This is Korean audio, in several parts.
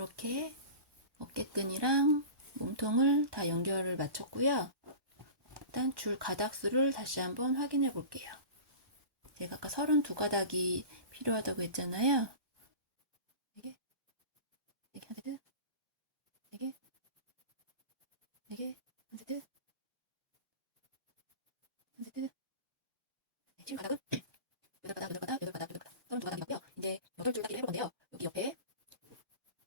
이렇게 어깨끈이랑 몸통을 다 연결을 마쳤고요. 일단 줄 가닥수를 다시 한번 확인해 볼게요. 제가 아까 32가닥이 필요하다고 했잖아요. 4개, 4개, 한 세트, 4개, 4개, 한 세트, 한 세트. 네, 줄 가닥은 8가닥, 8가닥, 8가닥, 8가닥, 32가닥이었고요. 이제 8줄 닦기를 해볼 건데요. 여기 옆에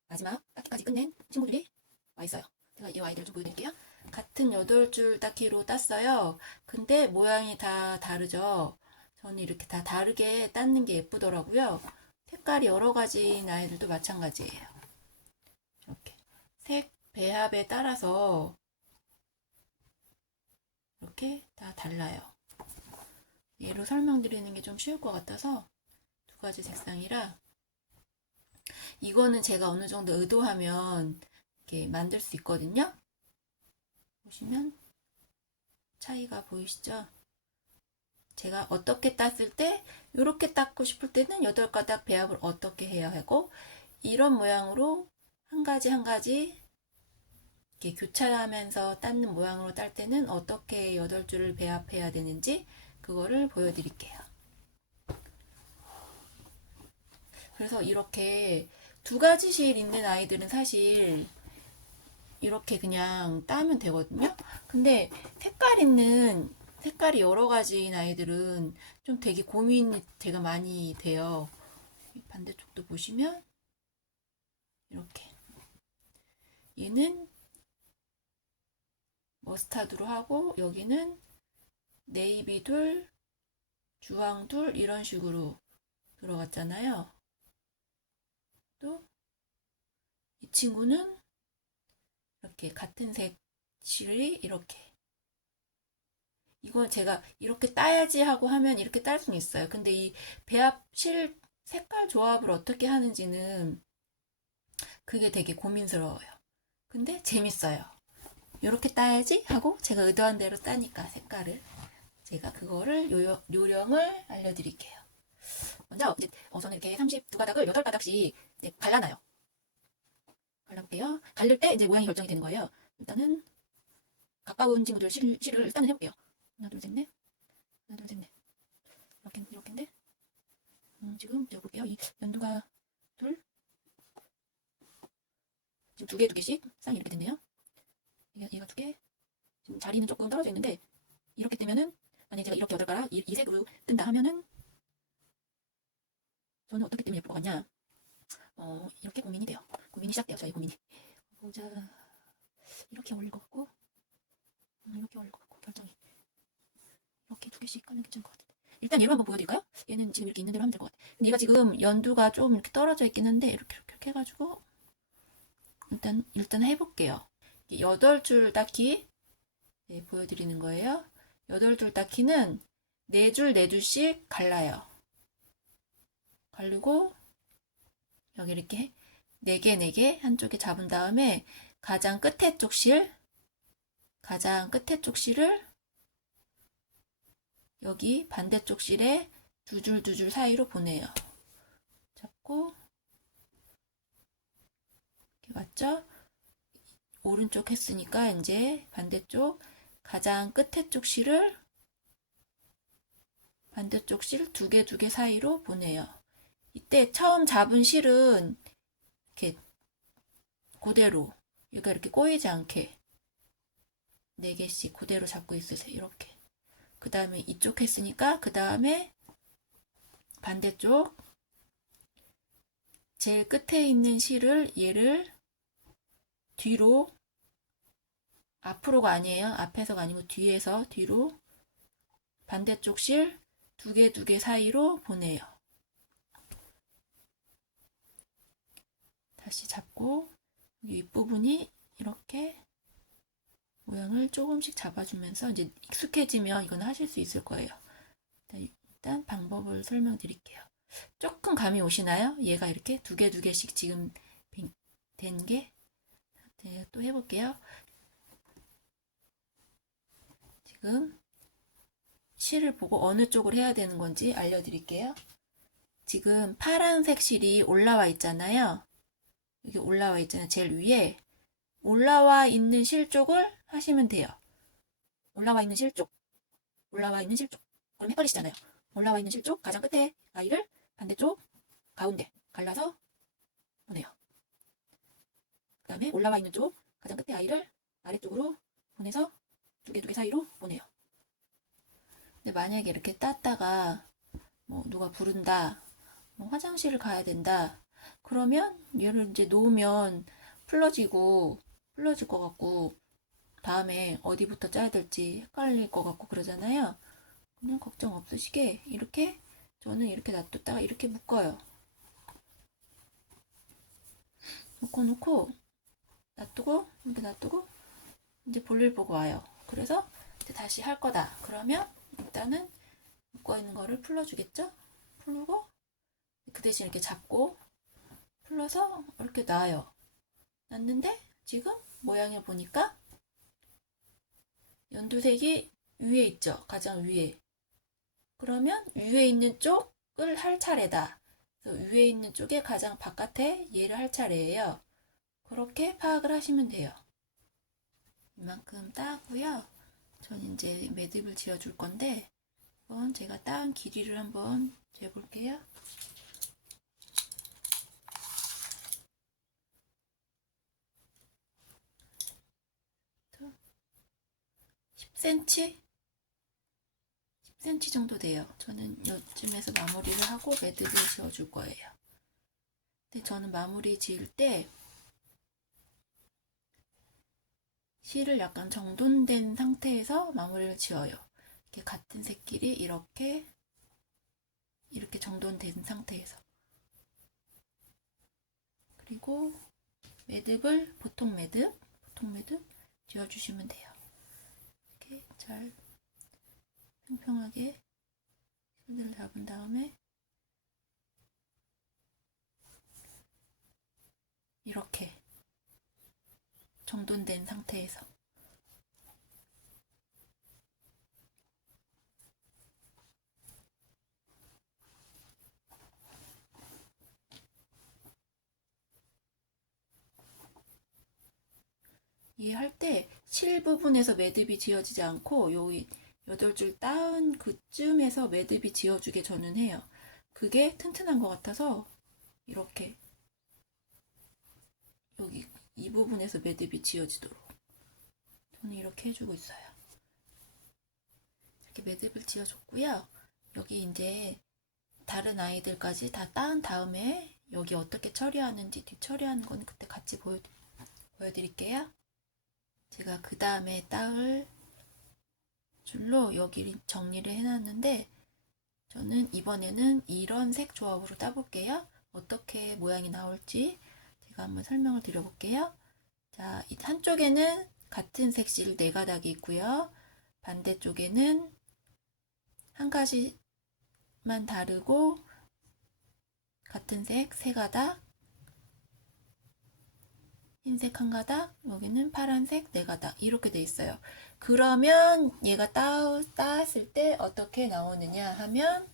마지막 닦기까지 끝낸 친구들이 와 있어요. 제가 이 아이들 좀 보여드릴게요. 같은 8줄 닦기로 땄어요. 근데 모양이 다 다르죠. 저는 이렇게 다 다르게 땄는 게 예쁘더라고요. 색깔이 여러 가지인 아이들도 마찬가지예요. 이렇게 색 배합에 따라서 이렇게 다 달라요. 얘로 설명드리는 게 좀 쉬울 것 같아서 두 가지 색상이라 이거는 제가 어느 정도 의도하면 이렇게 만들 수 있거든요. 보시면 차이가 보이시죠? 제가 어떻게 땄을 때 이렇게 닦고 싶을 때는 8가닥 배합을 어떻게 해야 하고 이런 모양으로 한 가지 한 가지 이렇게 교차하면서 닦는 모양으로 딸 때는 어떻게 8줄을 배합해야 되는지 그거를 보여드릴게요. 그래서 이렇게 두 가지 실 있는 아이들은 사실 이렇게 그냥 따면 되거든요. 근데 색깔이 여러 가지인 아이들은 좀 되게 고민이 되게 많이 돼요. 반대쪽도 보시면 이렇게 얘는 머스타드로 하고 여기는 네이비 둘, 주황 둘 이런 식으로 들어갔잖아요. 또 이 친구는 이렇게 같은 색 실이 이렇게 이건 제가 이렇게 따야지 하고 하면 이렇게 딸 수는 있어요. 근데 이 배합 실 색깔 조합을 어떻게 하는지는 그게 되게 고민스러워요. 근데 재밌어요. 이렇게 따야지 하고 제가 의도한 대로 따니까 색깔을 제가 그거를 요령을 알려드릴게요. 먼저 이제 저는 이렇게 32가닥을 8가닥씩 갈라놔요. 갈라볼게요. 갈릴 때 이제 모양이 결정이 되는 거예요. 일단은 가까운 친구들 실을 일단은 해볼게요. 하나 둘 셋 넷, 하나 둘 셋 넷. 이렇게인데 지금 제가 볼게요. 이 연두가 둘, 지금 두 개씩 쌍이 이렇게 됐네요. 얘가 두 개. 지금 자리는 조금 떨어져 있는데 이렇게 되면은 만약에 제가 이렇게 8가락 이 색으로 뜬다 하면은 저는 어떻게 뜨면 예쁠 것 같냐? 이렇게 고민이 돼요. 고민이 시작돼요. 저희 고민이. 보자. 이렇게 어울릴 것 같고, 이렇게 어울릴 것 같고 결정이. 이렇게 두 개씩 하면 괜찮을 것 같은데. 일단 얘로 한번 보여드릴까요? 얘는 지금 이렇게 있는 대로 하면 될 것 같아. 근데 얘가 지금 연두가 좀 이렇게 떨어져 있긴 한데 이렇게 해가지고 일단 해볼게요. 8줄 닦기 보여드리는 거예요. 8줄 닦기는 4줄 4줄씩 갈라요. 갈르고 여기 이렇게 4개 4개 한쪽에 잡은 다음에 가장 끝에 쪽 실을 여기 반대쪽 실에 두 줄 사이로 보내요. 잡고 이렇게 맞죠? 오른쪽 했으니까 이제 반대쪽 가장 끝에 쪽 실을 반대쪽 실 두 개 사이로 보내요. 이때 처음 잡은 실은 이렇게 그대로 얘가 이렇게 꼬이지 않게 4개씩 그대로 잡고 있으세요. 이렇게. 그 다음에 이쪽 했으니까 그 다음에 반대쪽 제일 끝에 있는 실을 얘를 뒤로 앞으로가 아니에요. 앞에서가 아니고 뒤로 반대쪽 실 두 개 사이로 보내요. 다시 잡고 이 윗부분이 이렇게 모양을 조금씩 잡아주면서 이제 익숙해지면 이건 하실 수 있을 거예요. 일단 방법을 설명드릴게요. 조금 감이 오시나요? 얘가 이렇게 두 개씩 지금 된 게. 또 해볼게요. 지금 실을 보고 어느 쪽을 해야 되는 건지 알려드릴게요. 지금 파란색 실이 올라와 있잖아요. 여기 올라와 있잖아요. 제일 위에 올라와 있는 실 쪽을 하시면 돼요. 올라와 있는 실 쪽, 올라와 있는 실 쪽. 그럼 헷갈리시잖아요. 올라와 있는 실 쪽 가장 끝에 아이를 반대쪽 가운데 갈라서 보내요. 그 다음에 올라와 있는 쪽 가장 끝에 아이를 아래쪽으로 보내서 두 개 사이로 보내요. 근데 만약에 이렇게 땄다가 뭐 누가 부른다, 뭐 화장실을 가야 된다, 그러면 얘를 이제 놓으면 풀러질 것 같고 다음에 어디부터 짜야 될지 헷갈릴 것 같고 그러잖아요. 그냥 걱정 없으시게 이렇게 저는 이렇게 놔뒀다가 이렇게 묶어요. 놓고 놔두고 이렇게 놔두고 이제 볼일 보고 와요. 그래서 이제 다시 할 거다. 그러면 일단은 묶어 있는 거를 풀어주겠죠? 풀고 그 대신 이렇게 잡고 풀러서 이렇게 놔요. 놨는데 지금 모양을 보니까 연두색이 위에 있죠. 가장 위에. 그러면 위에 있는 쪽을 할 차례다. 그래서 위에 있는 쪽에 가장 바깥에 얘를 할 차례예요. 그렇게 파악을 하시면 돼요. 이만큼 따고요. 전 이제 매듭을 지어줄 건데 한번 제가 따은 길이를 한번 재볼게요. 10cm? 10cm 정도 돼요. 저는 요쯤에서 마무리를 하고 매듭을 지어줄 거예요. 근데 저는 마무리 지을 때 실을 약간 정돈된 상태에서 마무리를 지어요. 이렇게 같은 색끼리 이렇게 정돈된 상태에서. 그리고 매듭을 보통 매듭 지어주시면 돼요. 이렇게 잘 평평하게 손을 잡은 다음에 이렇게 정돈된 상태에서 이해할 때 실 부분에서 매듭이 지어지지 않고 여기 8줄 따은 그쯤에서 매듭이 지어주게 저는 해요. 그게 튼튼한 것 같아서 이렇게 여기 이 부분에서 매듭이 지어지도록 저는 이렇게 해주고 있어요. 이렇게 매듭을 지어줬고요. 여기 이제 다른 아이들까지 다 따은 다음에 여기 어떻게 처리하는지 뒤처리하는 거는 그때 같이 보여드릴게요. 제가 그 다음에 따을 줄로 여기 정리를 해놨는데 저는 이번에는 이런 색 조합으로 따볼게요. 어떻게 모양이 나올지 제가 한번 설명을 드려볼게요. 자, 한쪽에는 같은 색실 4가닥이 있고요. 반대쪽에는 한 가지만 다르고 같은 색 3가닥, 흰색 1가닥, 여기는 파란색 4가닥 이렇게 돼 있어요. 그러면 얘가 따았을 때 어떻게 나오느냐 하면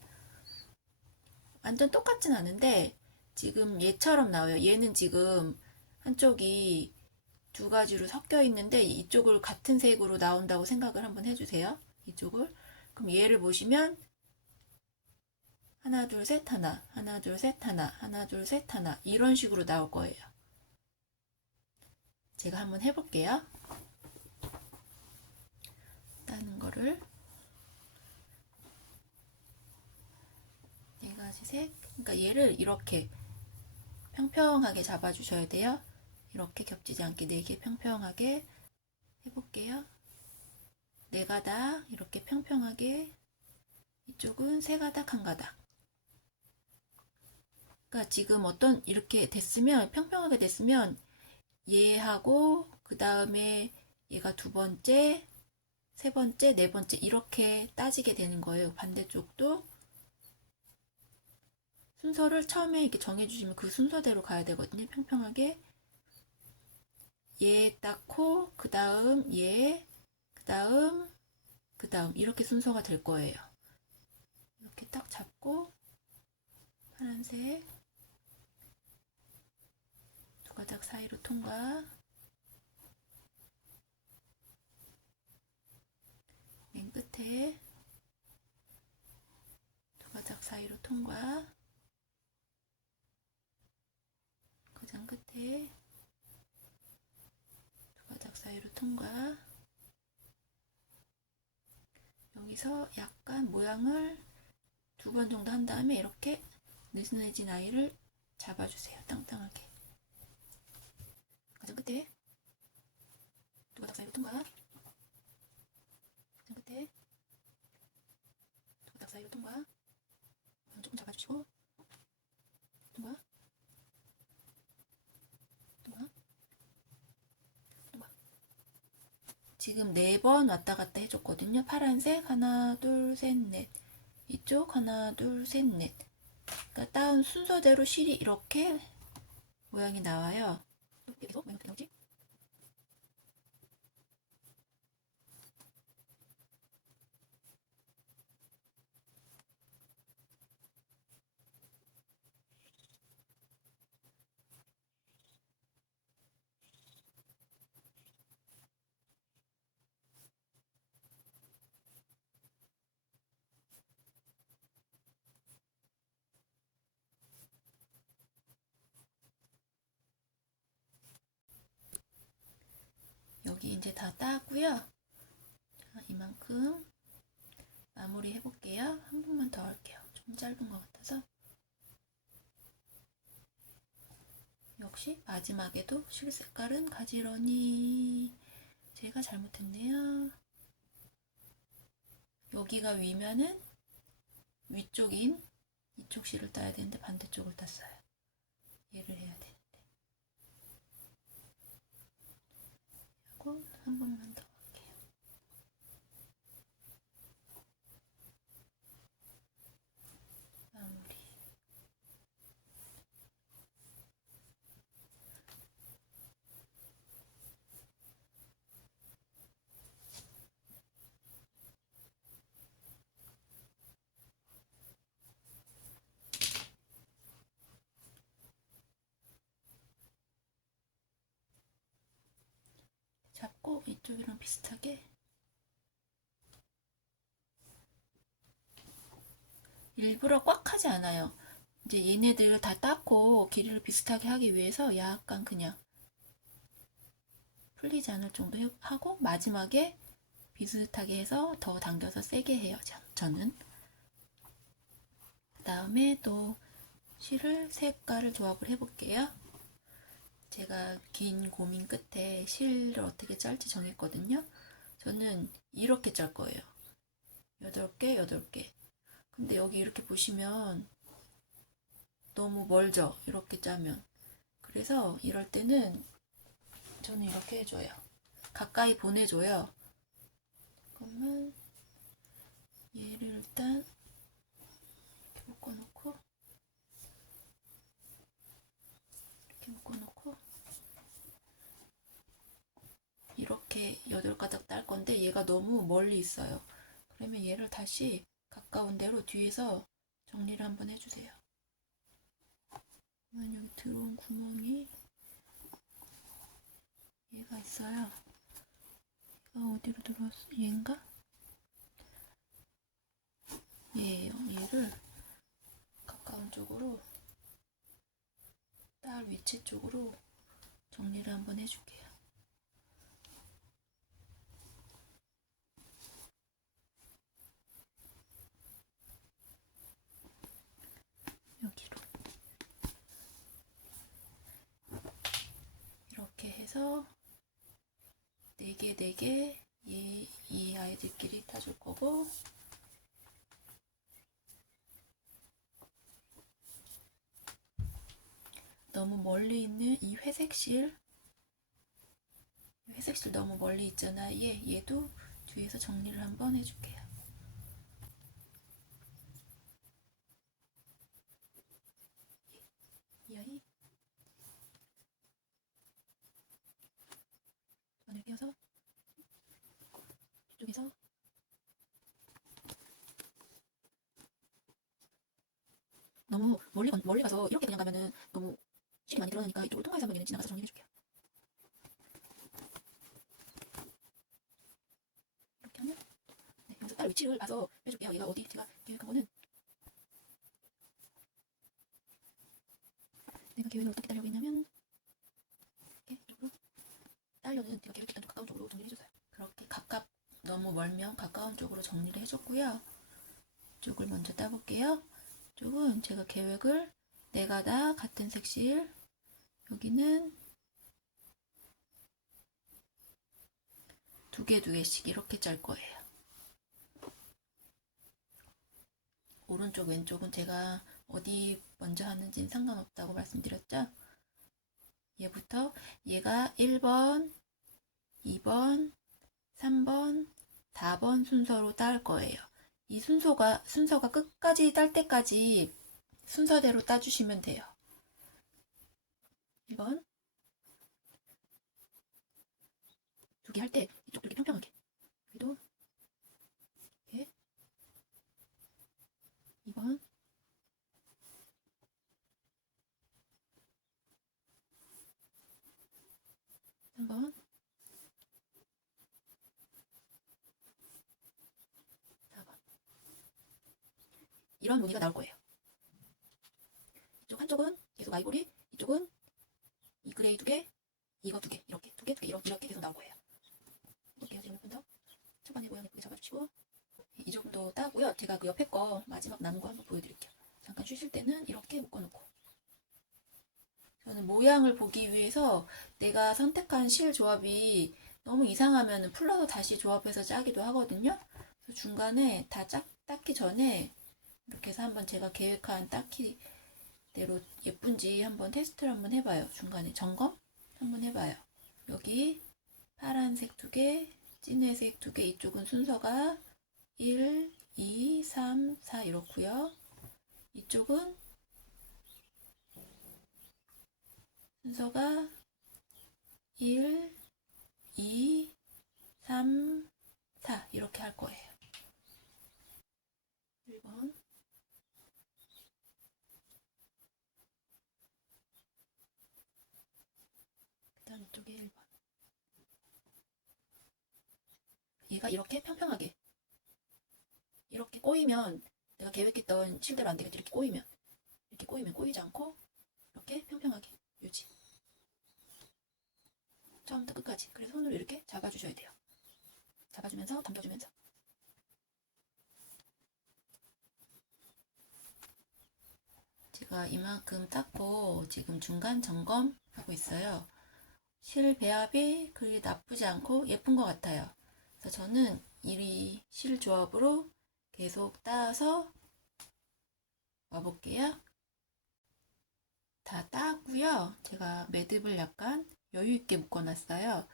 완전 똑같진 않은데 지금 얘처럼 나와요. 얘는 지금 한쪽이 2가지로 섞여 있는데 이쪽을 같은 색으로 나온다고 생각을 한번 해주세요. 이쪽을. 그럼 얘를 보시면 하나 둘 셋 하나, 하나 둘 셋 하나, 하나 둘 셋 하나 이런 식으로 나올 거예요. 제가 한번 해볼게요. 따는 거를 4가지 색. 그러니까 얘를 이렇게 평평하게 잡아주셔야 돼요. 이렇게 겹치지 않게 4개 평평하게 해볼게요. 4가닥 이렇게 평평하게, 이쪽은 3가닥 1가닥. 그러니까 지금 이렇게 됐으면, 평평하게 됐으면 얘하고 그 다음에 얘가 2번째, 3번째, 4번째 이렇게 따지게 되는 거예요. 반대쪽도 순서를 처음에 이렇게 정해주시면 그 순서대로 가야 되거든요. 평평하게 얘 닦고 그 다음 얘, 그 다음 이렇게 순서가 될 거예요. 이렇게 딱 잡고 파란색 가닥 사이로 통과. 맨 끝에 두 가닥 사이로 통과. 가장 끝에 두 가닥 사이로 통과. 여기서 약간 모양을 두 번 정도 한 다음에 이렇게 느슨해진 아이를 잡아주세요. 땅땅하게. 가장 끝에 두 가닥 사이로 통과. 가장 끝에 두 가닥 사이로 통과. 조금 잡아주시고 통과. 통과. 통과. 지금 4번 왔다 갔다 해줬거든요. 파란색 하나 둘 셋 넷, 이쪽 하나 둘 셋 넷. 그러니까 다운 순서대로 실이 이렇게 모양이 나와요. 계속 모양 어떻게 나오지? 여기 이제 다 따고요. 자, 이만큼 마무리 해볼게요. 한 번만 더 할게요. 좀 짧은 것 같아서. 역시 마지막에도 실 색깔은 가지런히. 제가 잘못했네요. 여기가 위면은 위쪽인 이쪽 실을 따야 되는데 반대쪽을 땄어요. 얘를 해야 되는데. 하고 한 번만 더 할게요. 마무리. 잡고 이쪽이랑 비슷하게 일부러 꽉 하지 않아요. 이제 얘네들을 다 닦고 길이를 비슷하게 하기 위해서 약간 그냥 풀리지 않을 정도 하고 마지막에 비슷하게 해서 더 당겨서 세게 해요. 저는. 그 다음에 또 실을 색깔을 조합을 해볼게요. 제가 긴 고민 끝에 실을 어떻게 짤지 정했거든요. 저는 이렇게 짤 거예요. 8개, 8개. 근데 여기 이렇게 보시면 너무 멀죠? 이렇게 짜면. 그래서 이럴 때는 저는 이렇게 해줘요. 가까이 보내줘요. 그러면 얘를 일단 이렇게 묶어놓고 이렇게 묶어놓고 이렇게 8가닥 딸 건데 얘가 너무 멀리 있어요. 그러면 얘를 다시 가까운 데로 뒤에서 정리를 한번 해주세요. 그러면 여기 들어온 구멍이 얘가 있어요. 얘가 어디로 들어왔어? 얘인가? 얘예요. 얘를 가까운 쪽으로 딸 위치 쪽으로 정리를 한번 해줄게요. 여기로 이렇게 해서 4개 4개 이 아이들끼리 따줄 거고 너무 멀리 있는 이 회색실 너무 멀리 있잖아. 얘도 뒤에서 정리를 한번 해줄게요. 이 아이 안을 끼워서 이쪽에서 너무 멀리 가서 이렇게 그냥 가면은 너무 실이 많이 들어 드러나니까 이쪽으로 통과해서 한번 얘는 지나가서 정리해줄게요. 이렇게 하면 네, 여기서 딸 위치를 봐서 빼줄게요. 얘가 어디 제가 계획한 거는 내가 계획을 어떻게 따려고 했냐면 이렇게 이쪽으로 딸려는 제가 계획했던 가까운 쪽으로 정리를 해줬어요. 그렇게 너무 멀면 가까운 쪽으로 정리를 해줬고요. 이쪽을 먼저 따볼게요. 이쪽은 제가 계획을 내가 다 같은 색실, 여기는 두 개씩 이렇게 짤 거예요. 오른쪽 왼쪽은 제가 어디 먼저 하는지는 상관없다고 말씀드렸죠. 얘가 1번, 2번, 3번, 4번 순서로 딸 거예요. 이 순서가 끝까지 딸 때까지 순서대로 따주시면 돼요. 1번 두 개 할 때 이쪽도 이렇게 평평하게, 여기도 이렇게 2번 3번 4번 이런 무늬가 나올 거예요. 이쪽 한쪽은 계속 아이보리, 이쪽은 이 그레이 두 개, 이거 두 개, 이렇게 두 개 이렇게 계속 나올 거예요. 볼게요. 지금 몇 번 더. 초반에 모양 예쁘게 잡아주시고 이 정도 따고요. 제가 그 옆에 거 마지막 남은 거 한번 보여드릴게요. 잠깐 쉬실 때는 이렇게 묶어놓고, 저는 모양을 보기 위해서 내가 선택한 실 조합이 너무 이상하면 풀러서 다시 조합해서 짜기도 하거든요. 그래서 중간에 다 닦기 전에 이렇게 해서 한번 제가 계획한 닦기대로 예쁜지 한번 테스트를 한번 해봐요. 중간에 점검 한번 해봐요. 여기 파란색 두 개, 진회색 두 개, 이쪽은 순서가 1, 2, 3, 4 이렇고요. 이쪽은 순서가 1, 2, 3, 4 이렇게 할 거예요. 1번 그 다음 이쪽에 1번 얘가 이렇게 평평하게 이렇게 꼬이면 내가 계획했던 실대로 안 되겠죠. 이렇게 꼬이면 꼬이지 않고 이렇게 평평하게 유지. 처음부터 끝까지. 그래서 손으로 이렇게 잡아주셔야 돼요. 잡아주면서 당겨주면서. 제가 이만큼 닦고 지금 중간 점검하고 있어요. 실 배합이 그리 나쁘지 않고 예쁜 것 같아요. 그래서 저는 이 실 조합으로 계속 따서 와볼게요. 다 따고요. 제가 매듭을 약간 여유있게 묶어놨어요.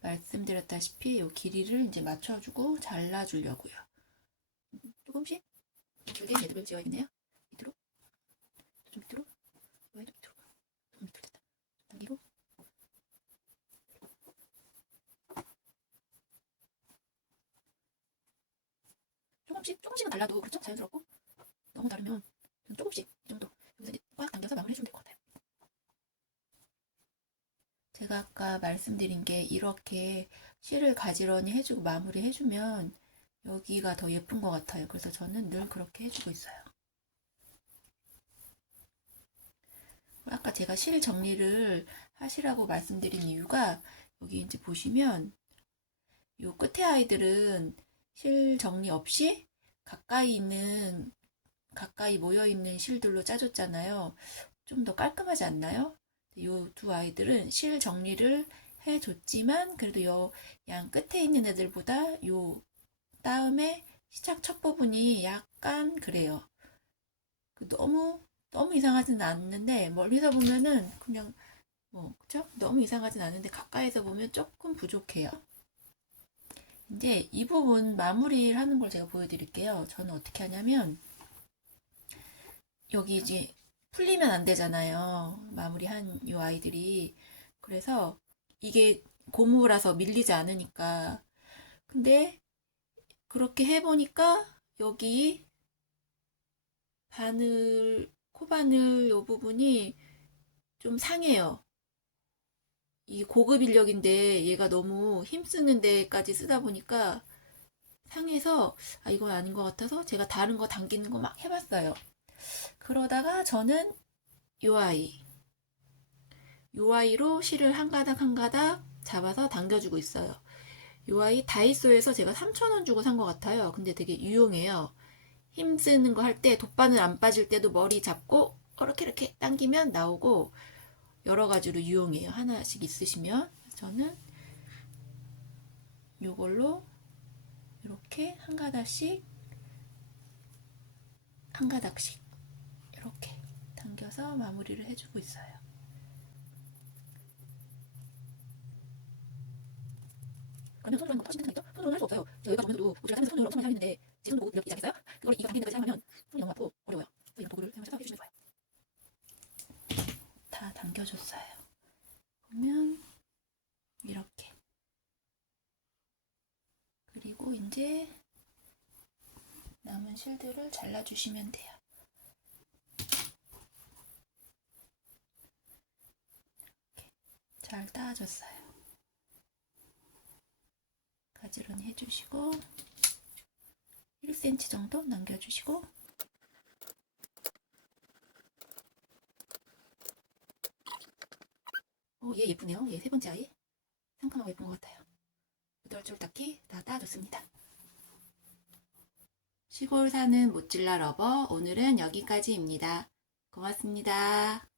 말씀드렸다시피 이 길이를 이제 맞춰주고 잘라주려고요. 조금씩 길게 매듭을 지어야겠네요. 밑으로, 좀 밑으로, 여기도 밑으로, 좀 밑으로 됐다. 당기고, 조금씩은 달라도 그렇죠? 자연스럽고 너무 다르면 조금씩 이 정도 여기서 이제 꽉 당겨서 마무리 해주면 될 것 같아요. 제가 아까 말씀드린 게 이렇게 실을 가지런히 해주고 마무리 해주면 여기가 더 예쁜 것 같아요. 그래서 저는 늘 그렇게 해주고 있어요. 아까 제가 실 정리를 하시라고 말씀드린 이유가 여기 이제 보시면 요 끝에 아이들은 실 정리 없이 가까이 모여 있는 실들로 짜줬잖아요. 좀 더 깔끔하지 않나요? 요 두 아이들은 실 정리를 해줬지만 그래도 요 양 끝에 있는 애들보다 요 다음에 시작 첫 부분이 약간 그래요. 너무 이상하진 않는데 멀리서 보면은 그냥 그쵸? 너무 이상하진 않은데 가까이서 보면 조금 부족해요. 이제 이 부분 마무리를 하는 걸 제가 보여드릴게요. 저는 어떻게 하냐면 여기 이제 풀리면 안 되잖아요. 마무리한 이 아이들이. 그래서 이게 고무라서 밀리지 않으니까. 근데 그렇게 해보니까 여기 코바늘 이 부분이 좀 상해요. 이 고급 인력인데 얘가 너무 힘쓰는 데까지 쓰다 보니까 상해서 아 이건 아닌 것 같아서 제가 다른 거 당기는 거 막 해봤어요. 그러다가 저는 요 아이 요 아이로 실을 한 가닥 한 가닥 잡아서 당겨주고 있어요. 요 아이 다이소에서 제가 3,000원 주고 산 것 같아요. 근데 되게 유용해요. 힘쓰는 거 할 때 돗바늘 안 빠질 때도 머리 잡고 이렇게 당기면 나오고 여러 가지로 유용해요. 하나씩 있으시면 저는 요걸로 이렇게 한 가닥씩 한 가닥씩 이렇게 당겨서 마무리를 해주고 있어요. 그러면 손으로 하는 건 훨씬 괜찮겠죠? 손으로는 할 수 없어요. 제가 여기까지 오면서도 우리가 살면서 손으로 엄청 많이 하는데 지금도 못 이렇게 있지 않겠어요? 그걸 이가 당기는 데까지 사용하면 손이 너무 아프고 어려워요. 그래서 이런 도구를 사용해서 해주시는 거예요. 다 당겨줬어요. 그러면 이렇게 그리고 이제 남은 실들을 잘라주시면 돼요. 이렇게 잘 따아줬어요. 가지런히 해주시고 1cm 정도 남겨주시고 얘 예쁘네요. 얘 세 번째 아이 상큼하고 예쁜 것 같아요. 8줄 닦기 다 따아줬습니다. 시골 사는 모찔라 러버 오늘은 여기까지입니다. 고맙습니다.